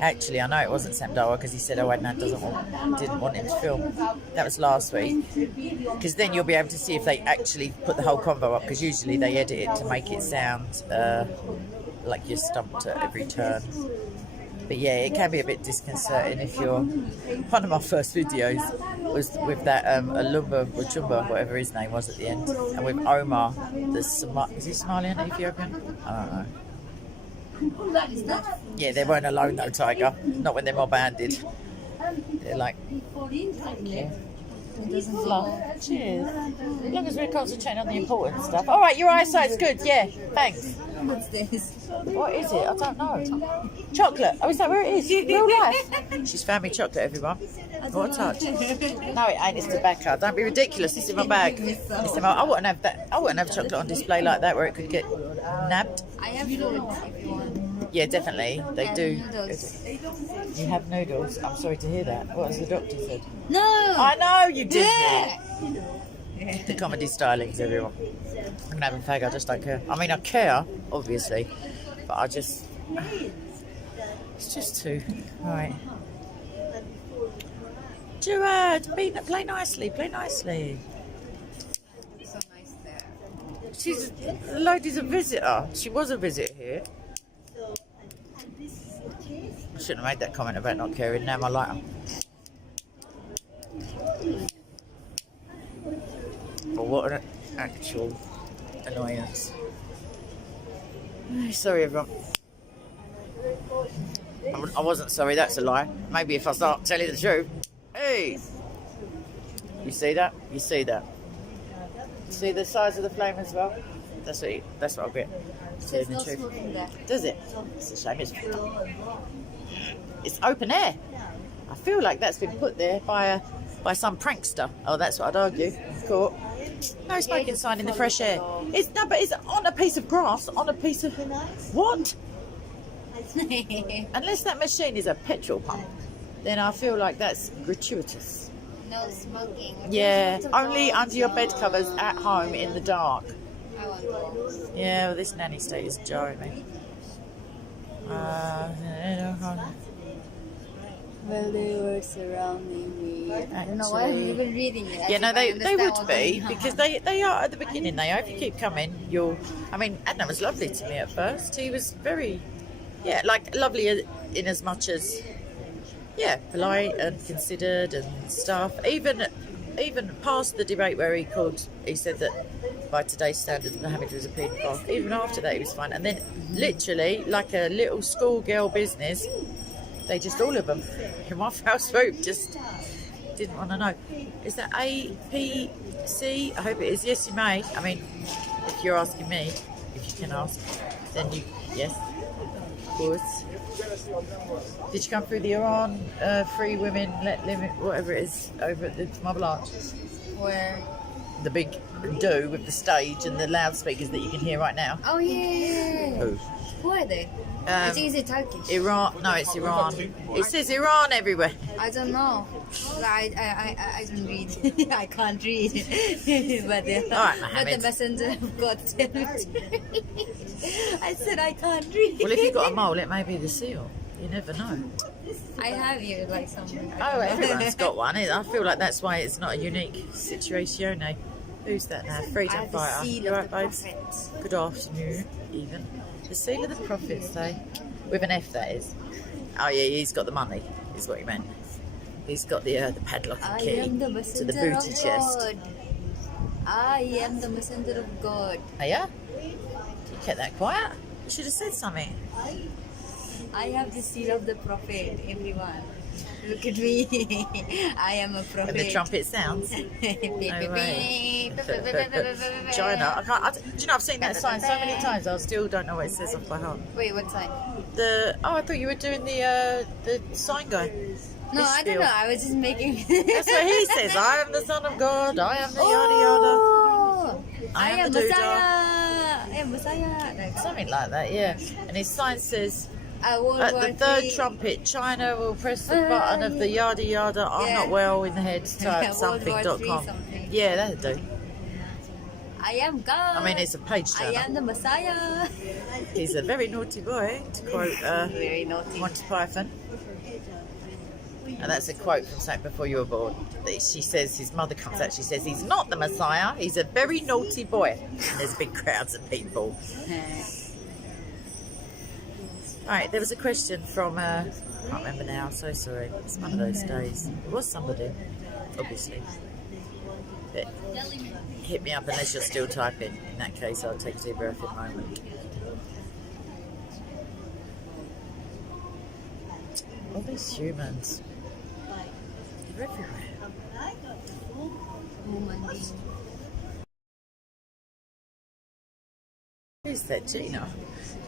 Actually, I know it wasn't Sam Darwa because he said, oh, Adnan didn't want him to film. That was last week. Because then you'll be able to see if they actually put the whole convo up, because usually they edit it to make it sound like you're stumped at every turn. But yeah, it can be a bit disconcerting if you're... One of my first videos was with that Alumba Wachumba, whatever his name was at the end, and with Omar, is he Somalian, Ethiopian? I don't know. Yeah, they weren't alone though, Tiger. Not when they're mob-handed. They're like, thank you. Cheers. As long as we're concentrating on the important stuff. All right, your eyesight's good. Yeah, thanks. What's this? What is it? I don't know. Chocolate. Oh, is that where it is? Real life. She's found me chocolate, everyone. What a touch. No, it ain't. It's tobacco. Don't be ridiculous. It's in my bag. It's in my, I wouldn't have that. I wouldn't have chocolate on display like that where it could get nabbed. I have food if you want. Yeah, definitely. They And do. noodles. You have noodles. I'm sorry to hear that. What has the doctor said? No! I know you did. Yeah. The comedy stylings, everyone. I'm gonna have a fag. I just don't care. I mean, I care, obviously, but I just. It's just too. Right. Gerard, play nicely. Play nicely. So nice there. The lady's a visitor. She was a visitor here. I shouldn't have made that comment about not caring. Now I like her. But what an actual annoyance. Sorry, everyone. I wasn't sorry, that's a lie. Maybe if I start telling the truth. Hey! You see that? You see that? See the size of the flame as well? That's what I'll get. There's Telling no the truth. smoke in there. Does it? It's a shame. It's open air. I feel like that's been put there by some prankster. Oh, that's what I'd argue. Caught. No smoking sign in the fresh air. It's on a piece of grass, on a piece of what? Unless that machine is a petrol pump, then I feel like that's gratuitous. No smoking. Yeah, There's lots of only dogs. under your bed covers at home in the dark. I want dogs. Yeah, well, this nanny state is jarring me. Well, they were surrounding me. I don't know why I'm Actually- even reading it. Yeah, no, I they understand would what's be, going on. because they are at the beginning. They are. If you keep coming, I mean, Adnan was lovely to me at first. He was very, like lovely in as much as, polite and considered and stuff. Even even past the debate where he said that by today's standards Mohammed was a paedophile, even after that he was fine. And then literally like a little schoolgirl business, they just, all of them in one foul swoop, just didn't want to know. Is that APC? I hope it is. Yes, you may. I mean, if you're asking me, if you can ask, then you, yes, of course. Did you come through the Iran free women, let limit, whatever it is, over at the Marble Arch? Where? The big do with the stage and the loudspeakers that you can hear right now. Oh yeah. Who? Who are they? I think it's Turkish. Iran. No, it's Iran. It says Iran everywhere. I don't know. I don't read. I can't read. But the, All right, but the Mohammed. messenger of God tell me. I said I can't read. Well, if you've got a mole, it may be the seal. You never know. I have you like something. Oh, everyone's got one. I feel like that's why it's not a unique situation. Who's that now? I Freedom have the fighter. seal You of right, the babes? prophet. Good afternoon, even. The seal of the prophet, say. With an F, that is. Oh, yeah, he's got the money, is what he meant. He's got the padlock and I key am the to the messenger booty of chest. God. I am the messenger of God. Oh, yeah? You kept that quiet? You should have said something. I have the seal of the prophet, everyone. Look at me. I am a prophet. When the trumpet sounds. No way. China. Do you know, I've seen that sign so many times, I still don't know what it says off by heart. Wait, what sign? I thought you were doing the sign guy. No, I don't Spiel. know. I was just making. That's what he says. I am the son of God. I am the yada Oh, I am am the Doodah. Messiah. I am Messiah. yada. Something like that, yeah. And his sign says, World at War the third III. trumpet, China will press the button of the yada yada. I'm Yeah. not well in the head. Type World War something.com. III something. Yeah, that'll do. I am God. I mean, it's a page I turner. am the Messiah. He's a very naughty boy, to quote Very naughty. Monty Python. And that's a quote from Saint Before You Were Born. That she says, his mother comes out, she says, he's not the Messiah, he's a very naughty boy. And there's big crowds of people. Right, there was a question from, I can't remember now, I'm so sorry. It's one of those days. It was somebody, obviously. But hit me up unless you're still typing. In that case, I'll take a deep breath in a moment. All these humans. They're everywhere. Who's that, Gina?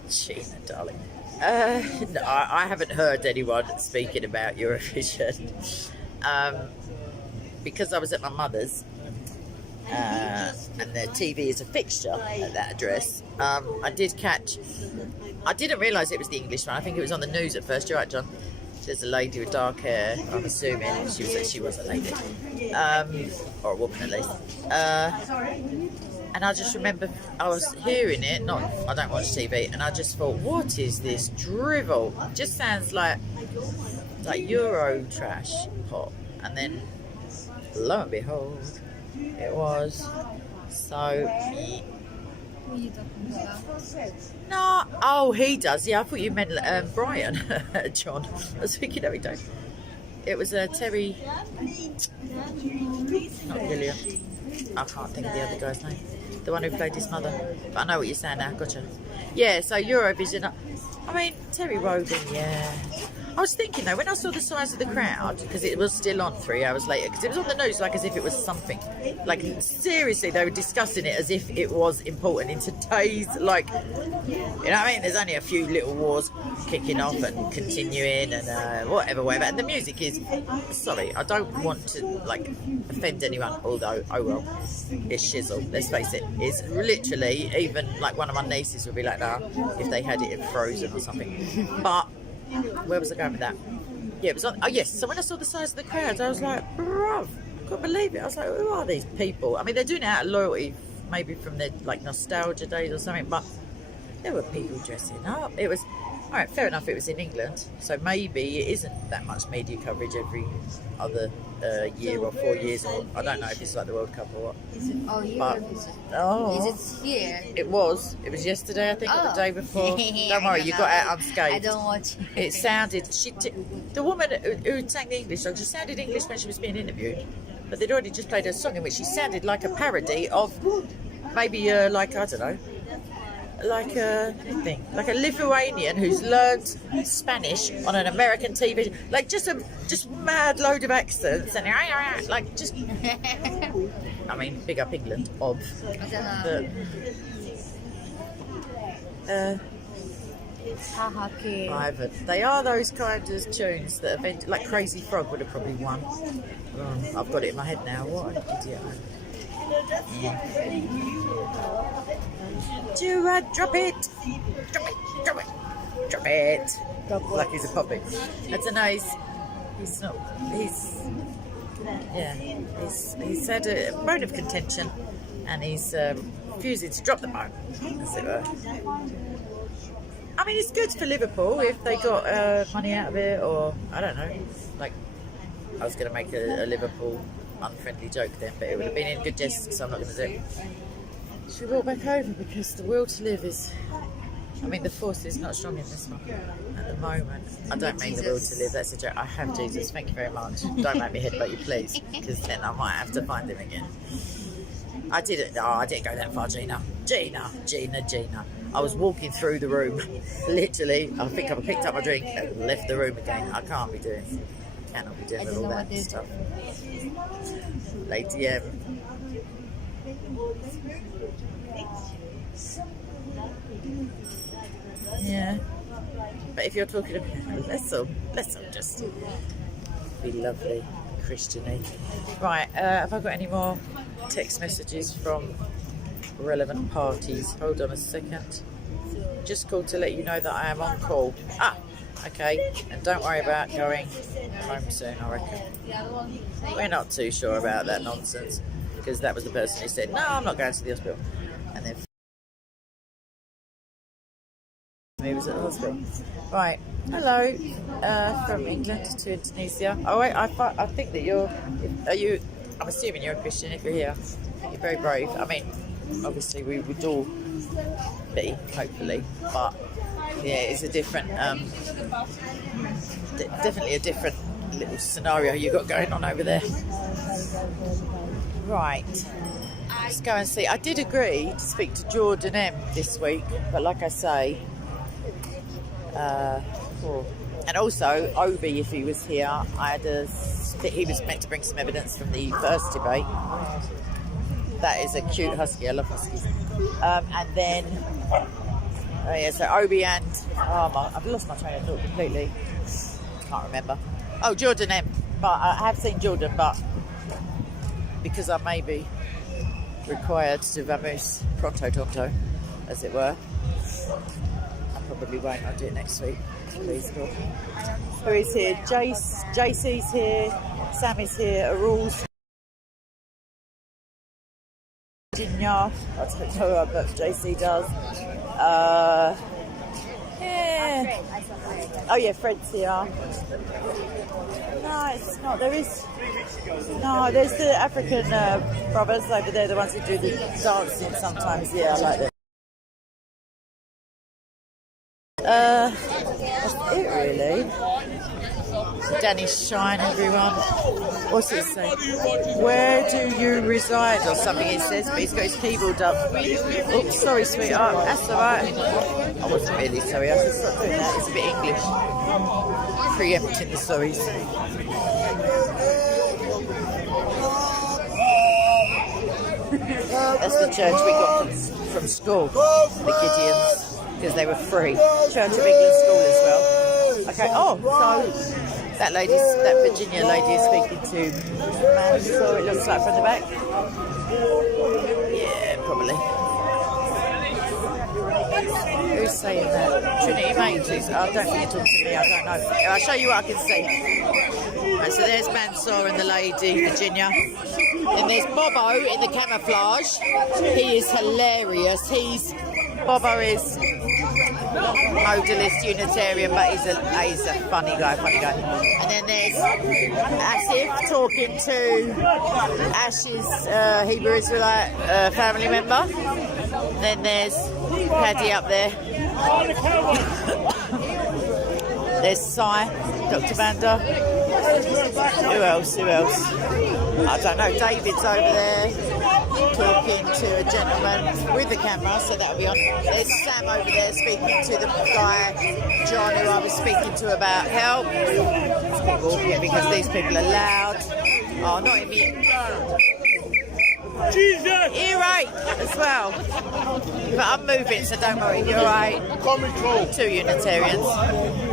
Gina, darling. No, I haven't heard anyone speaking about Eurovision. Because I was at my mother's, and the TV is a fixture at that address. I didn't realise it was the English one. I think it was on the news at first. You're right, John. There's a lady with dark hair. I'm assuming she was a lady, or a woman at least. And I just remember I was hearing it. I don't watch TV, and I just thought, what is this drivel? It just sounds like Euro trash pop. And then, lo and behold, it was. So. Who are you talking about? No, oh, he does. Yeah, I thought you meant Brian, John. I was thinking, no, he don't. It was Terry, not Gillian. I can't think of the other guy's name. The one who played his mother. But I know what you're saying now. Gotcha. Yeah, so Eurovision. I mean, Terry Wogan, yeah. I was thinking though, when I saw the size of the crowd, because it was still on 3 hours later, because it was on the news like as if it was something. Like, seriously, they were discussing it as if it was important in today's, like, you know what I mean? There's only a few little wars kicking off and continuing and whatever. And the music is, sorry, I don't want to, like, offend anyone, although, oh well, it's shizzle, let's face it. It's literally, even, like, one of my nieces would be like, nah, if they had it in Frozen or something. But where was I going with that? Yeah, it was on. Oh yes. So when I saw the size of the crowds, I was like, bruv, I couldn't believe it. I was like, who are these people? I mean, they're doing it out of loyalty, maybe from their like nostalgia days or something. But there were people dressing up. It was all right. Fair enough. It was in England, so maybe it isn't that much media coverage every other year or 4 years, or I don't know if it's like the World Cup or what. Oh, But, oh, Is it here? It was yesterday, I think, or the Oh. day before. I Don't worry, don't you know. got out unscathed. I don't watch. It sounded. The woman who sang the English song, she sounded English when she was being interviewed. but they'd already just played a song in which she sounded like a parody of maybe like, I don't know, like a Lithuanian who's learned Spanish on an American TV, like just mad load of accents and like just. I mean, big up England, but, private. They are those kind of tunes that eventually, like Crazy Frog would have probably won. I've got it in my head now. What an idiot! Drop it, drop it, drop it, drop it. Like he's a puppet. That's a nice. He's not. He's had a bone of contention, and he's refusing to drop the bone, as it were. I mean, it's good for Liverpool if they got money out of it, or I don't know. Like, I was going to make a Liverpool unfriendly joke then, but it would have been in good jest, so I'm not going to do it. Should we walk back over because the will to live is. I mean, the force is not strong in this one at the moment. I don't mean the will to live, that's a joke. I have Jesus, thank you very much. Don't make me headbutt you, please, because then I might have to find him again. I didn't go that far, Gina. Gina. I was walking through the room, literally. I think I picked up my drink and left the room again. I cannot be doing all that stuff. Lady M. Yeah, but if you're talking about let's all just be lovely, Christian-y. Right, have I got any more text messages from relevant parties? Hold on a second. Just called to let you know that I am on call. Okay, and don't worry about going home soon, I reckon. We're not too sure about that nonsense, because that was the person who said, no, I'm not going to the hospital. And then he was at the hospital. Right, hello, from England to Indonesia. Oh wait, I think that I'm assuming you're a Christian if you're here. You're very brave. I mean, obviously we would all be, hopefully, but yeah, it's a different, definitely a different little scenario you've got going on over there. Right. Let's go and see. I did agree to speak to Jordan M this week, but like I say, and also Obi, if he was here, he was meant to bring some evidence from the first debate. That is a cute husky. I love huskies. And then, so Obi and I've lost my train of thought completely. Can't remember. Oh, Jordan M. But I have seen Jordan, but because I may be required to vamoose pronto tonto, as it were. I probably won't. I'll do it next week. Please, God. Who is here? JC's here. Sam is here. Arul's. Virginia. I don't know what JC does. Yeah. Oh yeah, Fred's here. No, it's not. There's the African brothers over there, the ones who do the dancing sometimes. Yeah, I like that. That's it really. Danny's shine, everyone. What's it say? Where do you reside or something it says, but he's got his keyboard up. Oops, sorry sweetheart, that's alright. I wasn't really sorry, I just stopped doing that. It's a bit English. Preempting the sorries. That's the church we got from school, the Gideons, because they were free. Church of England school as well. Okay, so that Virginia lady is speaking to Mansour, it looks like, from the back. Yeah, probably. Who's saying that? Trinity Majors. Oh, don't think you're talking to me, I don't know. I'll show you what I can see. Right, so there's Mansour and the lady, Virginia. And there's Bobo in the camouflage. He is hilarious. Bobo is modalist Unitarian, but he's a funny guy. And then there's Asif talking to Ash's Hebrew Israelite family member. Then there's Paddy up there. There's Sai, Dr. Banda. Who else? Who else? I don't know. David's over there talking to a gentleman with the camera, so that'll be on. There's Sam over there speaking to the guy, John, who I was speaking to about help. Let's keep walking because these people are loud. Oh, not in the... You're right as well. But I'm moving, so don't worry. You're right. Two Unitarians,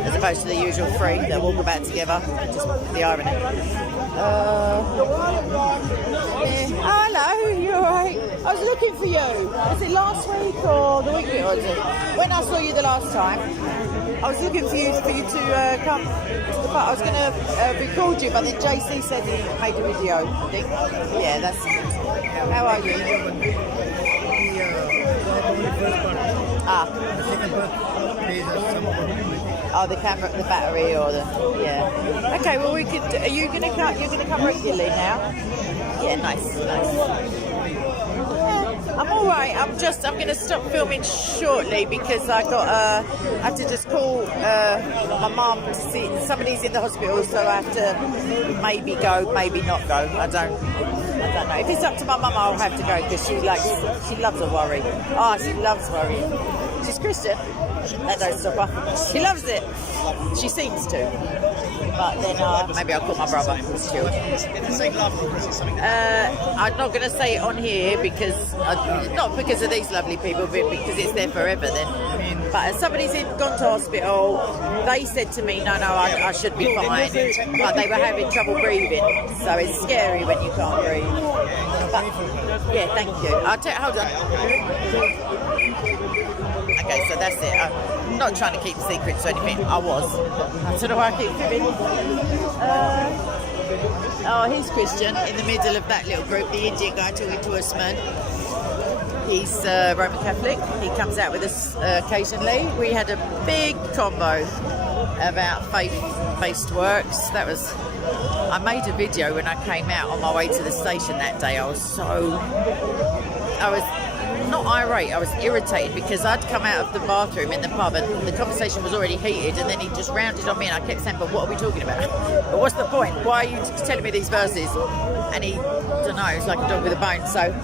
as opposed to the usual three that walk about together. Just the irony. Hello, you're right. I was looking for you. Was it last week or the week before? When I saw you the last time, I was looking for you to come to the park. I was going to record you, but then JC said he made a video, I think. Yeah, that's it. How are you? Oh, the camera, the battery, or the yeah. Okay, well we could. Are you gonna come? You're gonna come regularly now? Yeah, nice. I'm all right. I'm gonna stop filming shortly because I have to just call my mum to see somebody's in the hospital, so I have to maybe go, maybe not go. I don't know. If it's up to my mum, I'll have to go because she loves a worry. Oh, she loves worrying. She's Christian. That don't stop her. She loves it. She seems to. But then maybe I'll call my brother. I'm not going to say it on here because not because of these lovely people, but because it's there forever. Then, but somebody's gone to hospital. They said to me, no, I should be fine. But they were having trouble breathing, so it's scary when you can't breathe. But, yeah, thank you. Hold on. Okay, so that's it. I'm not trying to keep secrets or anything. I was. I don't know why I keep giving. Oh, he's Christian in the middle of that little group. The Indian guy talking to us, man. He's Roman Catholic. He comes out with us occasionally. We had a big convo about faith-based works. I made a video when I came out on my way to the station that day. I was not irate, I was irritated because I'd come out of the bathroom in the pub and the conversation was already heated, and then he just rounded on me and I kept saying, but what are we talking about? But what's the point? Why are you telling me these verses? And he, I don't know, it's like a dog with a bone. So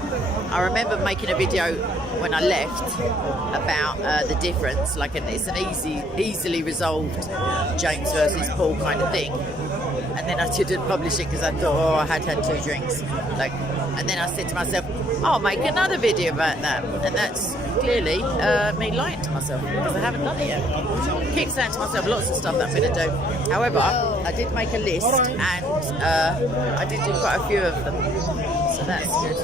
I remember making a video when I left about the difference, like it's an easily resolved James versus Paul kind of thing. And then I didn't publish it because I thought, I had 2 drinks. And then I said to myself, I'll make another video about that. And that's clearly me lying to myself because I haven't done it yet. I keep saying to myself lots of stuff that I'm going to do. However, I did make a list and I did do quite a few of them. So that's good.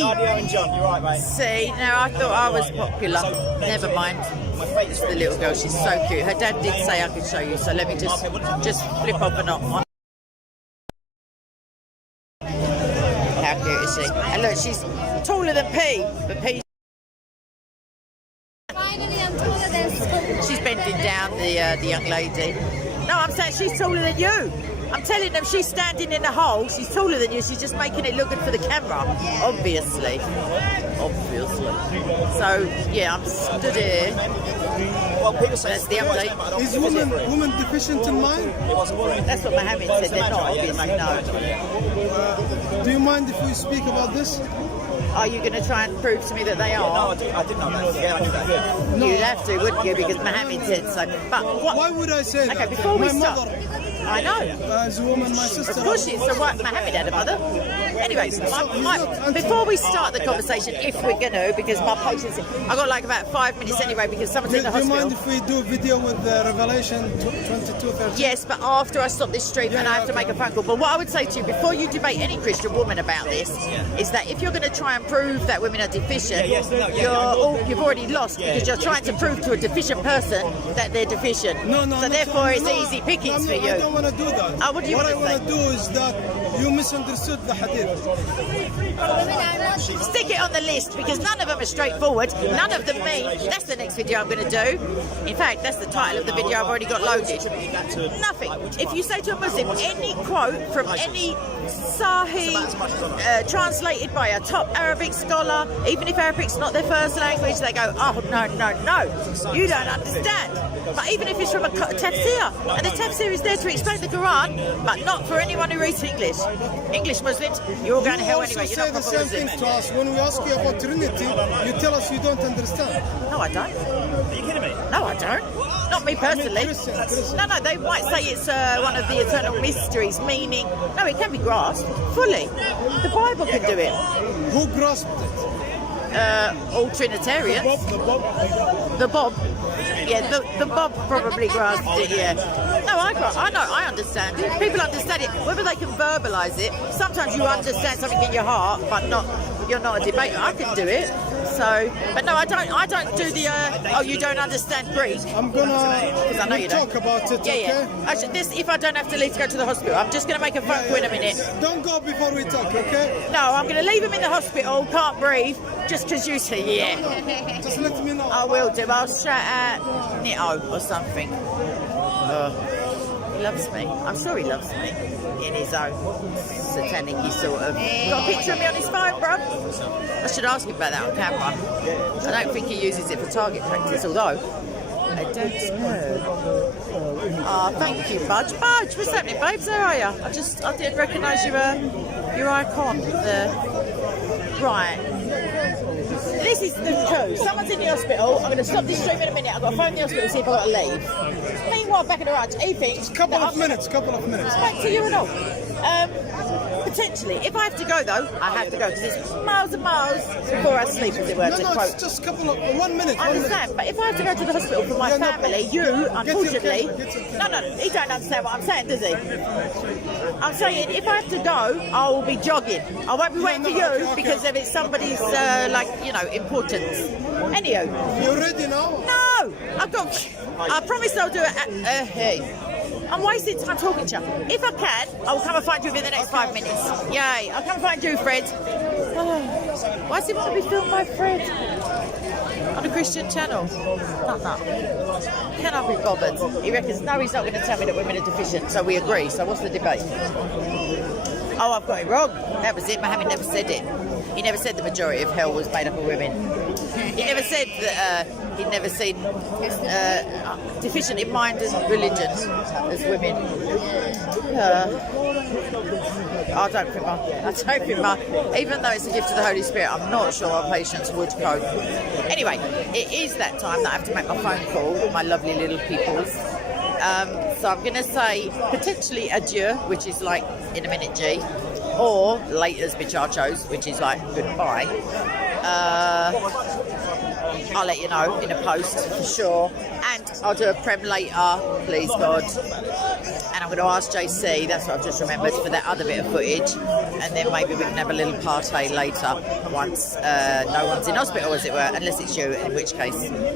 Nadia and John, you're right, mate. See, now I thought I was popular. Never mind. It's the little girl, she's so cute. Her dad did say I could show you, so let me just flip up and on. How cute is she? And look, she's taller than P, but P. Finally, I'm taller than. She's bending down the young lady. No, I'm saying she's taller than you. I'm telling them she's standing in the hole. She's taller than you. She's just making it look good for the camera. Obviously. So, yeah, I'm stood here. Well, people say that's the update. Is woman deficient in mind? That's what Mohammed said. They're not, obviously, no. Do you mind if we speak about this? Are you going to try and prove to me that they are? No, I did know that. Yeah, I knew that. No. You'd have to, wouldn't you? Because Mohammed said so. But what? Why would I say that? Okay, before we start. Mother, I know. as a woman, my sister. Of course she is. So what? Mohammed had a mother. Anyways, before we start the conversation, if we're going to, because my patience, I've got like about 5 minutes anyway because someone's in the hospital. Do you mind if we do a video with Revelation 22:13? Yes, but after I stop this stream and I have to make a phone call. But what I would say to you, before you debate any Christian woman about this, is that if you're going to try and prove that women are deficient, you've already lost because you're trying to prove to a deficient person that they're deficient. So therefore it's easy pickings for you. I don't want to do that. What do you What I want to want to do is that You misunderstood the hadith. Women are not. Stick it on the list because none of them are straightforward. None of them mean. That's the next video I'm going to do. In fact, that's the title of the video I've already got loaded. Nothing. If you say to a Muslim any quote from any Sahih translated by a top Arabic scholar, even if Arabic's not their first language, they go, oh, no, you don't understand. But even if it's from a tafsir, and the tafsir is there to explain the Quran, but not for anyone who reads English. English Muslims, you're all going to hell anyway. You're say not the proper same Muslims. thing to us. When we ask you about Trinity, you tell us you don't understand. No, I don't. Are you kidding me? No, I don't. Not me personally. Christian. No, they might say it's one of the eternal mysteries, meaning, no, it can be grasped fully. The Bible can do it. Who grasped it? All Trinitarians. The Bob. Yeah, the Bob probably grasped it, yeah. No, I understand it. People understand it. Whether they can verbalise it, sometimes you understand something in your heart, but you're not a debater. I can do it. So, but no, I don't do the, you don't understand Greek. I'm gonna I know you don't. talk about it, Yeah, okay? yeah. Actually, if I don't have to leave to go to the hospital, I'm just going to make a phone call in a minute. Don't go before we talk, okay? No, I'm going to leave him in the hospital, can't breathe, just because you say, yeah. Just let me know. I will do. I'll shout at Nito or something. He loves me. I'm sure he loves me. In his own satanic-y sort of. Got a picture of me on his phone, bruv? I should ask him about that on camera. I don't think he uses it for target practice, although I don't know. Oh, thank you, Budge. Budge, what's happening, babes? How are you? I didn't recognise your icon there. Right. This is the coup. Someone's in the hospital. I'm going to stop this stream in a minute. I've got to phone the hospital and see if I've got to leave. Meanwhile, back in the ranch, he thinks... Couple of minutes. Back to you and all. Potentially. If I have to go, though, I have to go because it's miles and miles before I sleep, as it were, to quote. It's just 1 minute. I understand, but if I have to go to the hospital for my family, you, unfortunately... No, he don't understand what I'm saying, does he? I'm saying if I have to go, I will be jogging. I won't be waiting for you because if it's somebody's, importance. Anywho. You ready now? No! I promise I'll do it hey. I'm wasting time talking to you. If I can, I will come and find you within the next 5 minutes. Yay! I'll come and find you, Fred. Oh, why does he want to be filmed by Fred? On a Christian channel? No. Can I be bothered? He reckons, no, he's not going to tell me that women are deficient, so we agree. So what's the debate? Oh, I've got it wrong. That was it. Mohammed never said it. He never said the majority of hell was made up of women. He never said that he'd never seen deficient in mind and religion as women. I don't think even though it's a gift of the Holy Spirit, I'm not sure our patients would cope. Anyway, it is that time that I have to make my phone call with my lovely little peoples. So I'm going to say potentially adieu, which is like in a minute, G, or laters, bichachos, which is like goodbye. I'll let you know in a post for sure, and I'll do a prem later, please God. And I'm going to ask JC, that's what I've just remembered, for that other bit of footage, and then maybe we can have a little party later once no one's in hospital, as it were, unless it's you, in which case,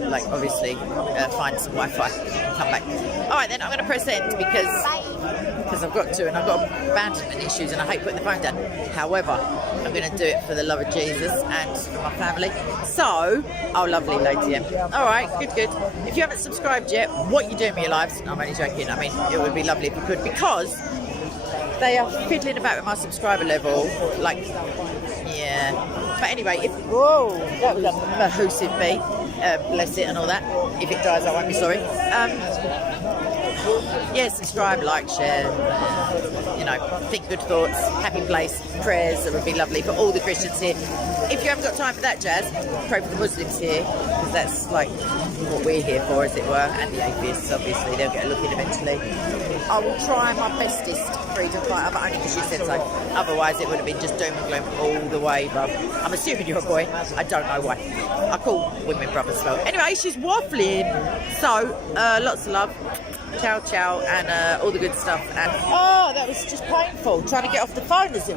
like, obviously, find some Wi-Fi and come back. All right, then I'm going to press end because I've got to, and I've got abandonment issues, and I hate putting the phone down. However, I'm going to do it for the love of Jesus and for my family. So, oh, lovely, Lady M. All right, good. If you haven't subscribed yet, what you doing with your lives? No, I'm only joking. I mean, it would be lovely if you could, because they are fiddling about with my subscriber level. Like, yeah. But anyway, whoa, that was a mahoosive bee. Bless it and all that. If it dies, I won't be sorry. Yeah, subscribe, like, share, think good thoughts, happy place, prayers, that would be lovely for all the Christians here. If you haven't got time for that, Jazz, pray for the Muslims here, because that's like what we're here for, as it were, and the atheists, obviously, they'll get a look in eventually. I will try my bestest, freedom fighter, but only because you said so. Otherwise, it would have been just doom and gloom all the way, bruv. I'm assuming you're a boy. I don't know why. I call women brothers well. Anyway, she's waffling. So, lots of love. Ciao, and all the good stuff. And oh, that was just painful. Trying to get off the phone, as it